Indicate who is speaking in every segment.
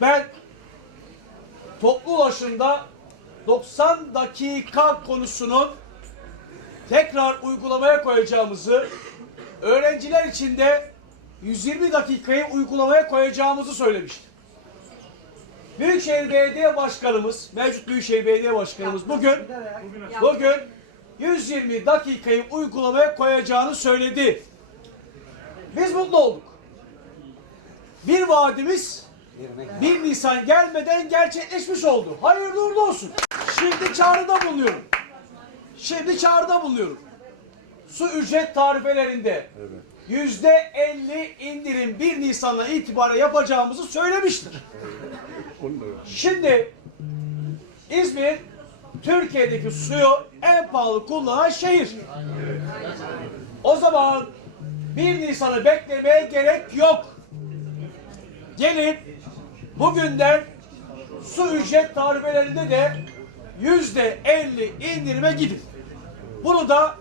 Speaker 1: Ben toplu ulaşımda 90 dakika konusunun tekrar uygulamaya koyacağımızı, öğrenciler için de 120 dakikayı uygulamaya koyacağımızı söylemiştim. Büyükşehir Belediye Başkanımız, mevcut Büyükşehir Belediye Başkanımız bugün bugün 120 dakikayı uygulamaya koyacağını söyledi. Biz mutlu olduk. Bir vaadimiz 1 Nisan gelmeden gerçekleşmiş oldu. Hayırlı uğurlu olsun. Şimdi çağrıda bulunuyorum. Şimdi çağrıda bulunuyorum. Su ücret tarifelerinde yüzde 50 indirim 1 Nisan'dan itibaren yapacağımızı söylemiştir. Şimdi İzmir Türkiye'deki suyu en pahalı kullanan şehir. O zaman 1 Nisan'ı beklemeye gerek yok. Gelin bugünden su ücret tarifelerinde de yüzde 50 indirime gidin. Bunu da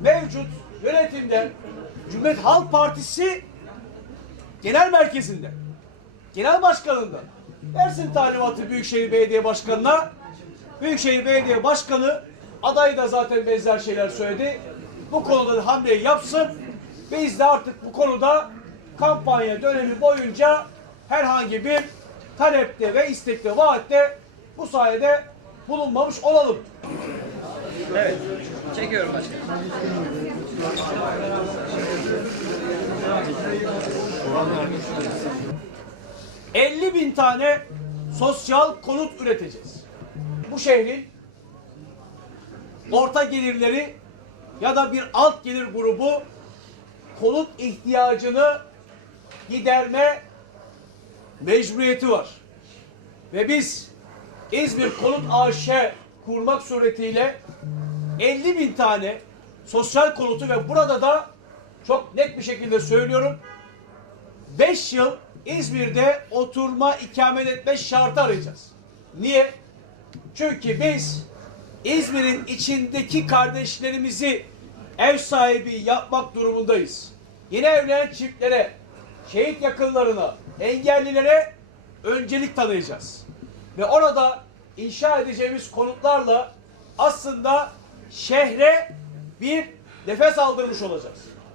Speaker 1: mevcut yönetimden Cumhuriyet Halk Partisi Genel Merkezi'nden, Genel Başkanı'ndan versin talimatı Büyükşehir Belediye Başkanı'na. Büyükşehir Belediye Başkanı adayı da zaten benzer şeyler söyledi. Bu konuda da hamleyi yapsın. Biz de artık bu konuda kampanya dönemi boyunca herhangi bir talepte ve istekte, vaatte bu sayede bulunmamış olalım.
Speaker 2: Evet. Çekiyorum başkanım.
Speaker 1: 50 bin tane sosyal konut üreteceğiz. Şehrin orta gelirleri ya da bir alt gelir grubu konut ihtiyacını giderme mecburiyeti var. Ve biz İzmir Konut AŞ kurmak suretiyle 50 bin tane sosyal konutu ve burada da çok net bir şekilde söylüyorum 5 yıl İzmir'de oturma ikamet etme şartı arayacağız. Niye? Çünkü biz İzmir'in içindeki kardeşlerimizi ev sahibi yapmak durumundayız. Yeni evlenen çiftlere, şehit yakınlarına, engellilere öncelik tanıyacağız. Ve orada inşa edeceğimiz konutlarla aslında şehre bir nefes aldırmış olacağız.